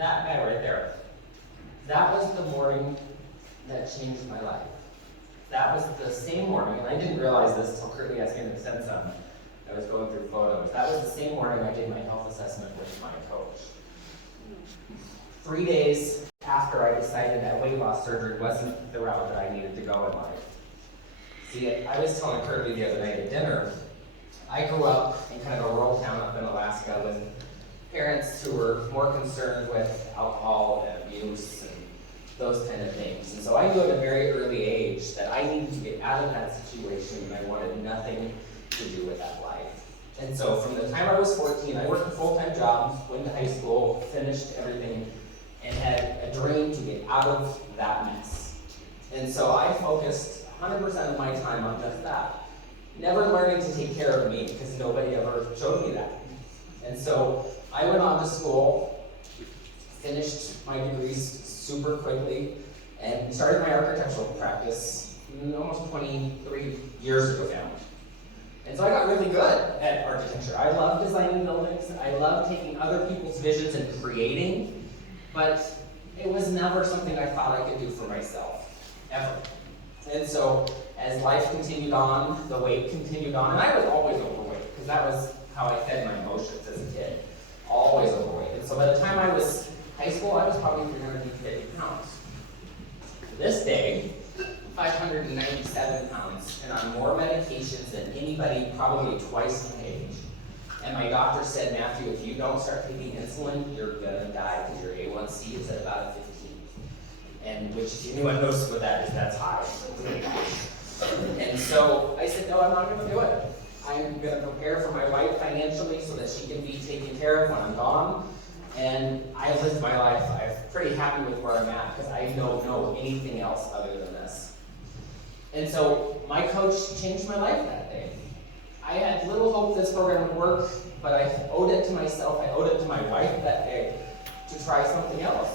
that guy right there. That was the morning that changed my life. That was the same morning, and I didn't realize this until Curtly asked me to send some. I was going through photos. That was the same morning I did my health assessment with my coach. 3 days after I decided that weight loss surgery wasn't the route that I needed to go in life. See, I was telling Curtly the other night at dinner, I grew up in kind of a rural town up in Alaska with parents who were more concerned with alcohol and abuse and those kind of things. And so I knew at a very early age that I needed to get out of that situation and I wanted nothing to do with that life. And so from the time I was 14, I worked a full-time job, went to high school, finished everything, and had a dream to get out of that mess. And so I focused 100% of my time on just that. Never learning to take care of me because nobody ever showed me that. And so I went on to school, finished my degrees super quickly, and started my architectural practice almost 23 years ago now. And so I got really good at architecture. I love designing buildings. I love taking other people's visions and creating, but it was never something I thought I could do for myself, ever. And so as life continued on, the weight continued on, and I was always overweight, because that was how I fed my emotions as a kid, always overweight. And so by the time I was high school, I was probably 350 pounds. This day, 597 pounds, and on more medications than anybody probably twice my age. And my doctor said, Matthew, if you don't start taking insulin, you're gonna die because your A1C is at about a 15. And which, if anyone knows what that is, that's high. And so I said, no, I'm not gonna do it. I'm gonna prepare for my wife financially so that she can be taken care of when I'm gone. And I've lived my life. I'm pretty happy with where I'm at because I don't know anything else other than this. And so my coach changed my life that day. I had little hope this program would work, but I owed it to myself, I owed it to my wife that day to try something else.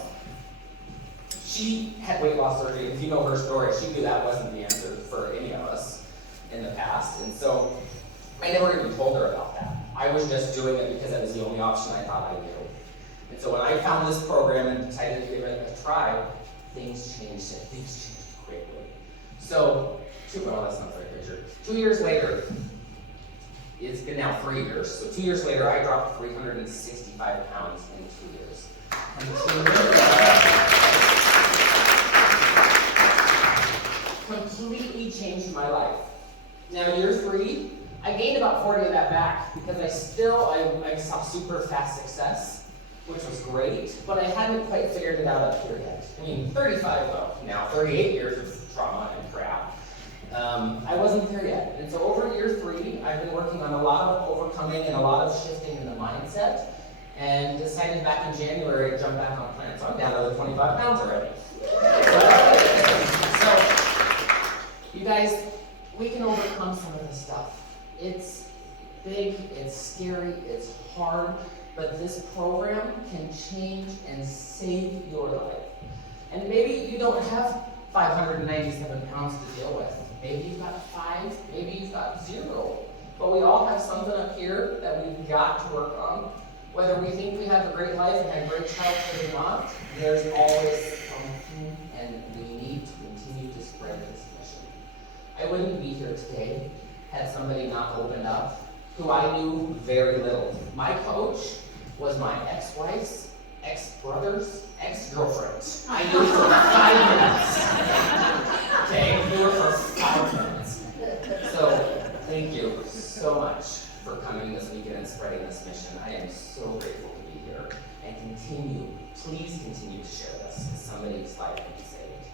She had weight loss surgery, and if you know her story, she knew that wasn't the answer for any of us in the past. And so I never even told her about that. I was just doing it because that was the only option I thought I knew. And so when I found this program and decided to give it a try, things changed quickly. So, that's not the right picture. 2 years later, it's been now 3 years. So 2 years later, I dropped 365 pounds in 2 years. Completely changed my life. Now, year 3, I gained about 40 of that back because I saw super fast success, which was great, but I hadn't quite figured it out up here yet. I mean, 35 though, now 38 years of trauma and crap. I wasn't there yet. And so over year 3, I've been working on a lot of overcoming and a lot of shifting in the mindset, and decided back in January to jump back on plan. So I'm down to the 25 pounds already. So, you guys, we can overcome some of this stuff. It's big, it's scary, it's hard, but this program can change and save your life. And maybe you don't have 597 pounds to deal with. Maybe you've got 5, maybe you've got 0. But we all have something up here that we've got to work on. Whether we think we have a great life and have great childhood or not, there's always something, and we need to continue to spread this mission. I wouldn't be here today had somebody not opened up, who I knew very little. My coach was my ex-wife's ex-brother's ex-girlfriend. I knew for 5 minutes. Okay, we were for 5 minutes. So, thank you so much for coming this weekend and spreading this mission. I am so grateful to be here. And please continue to share this, because somebody's life can be saved.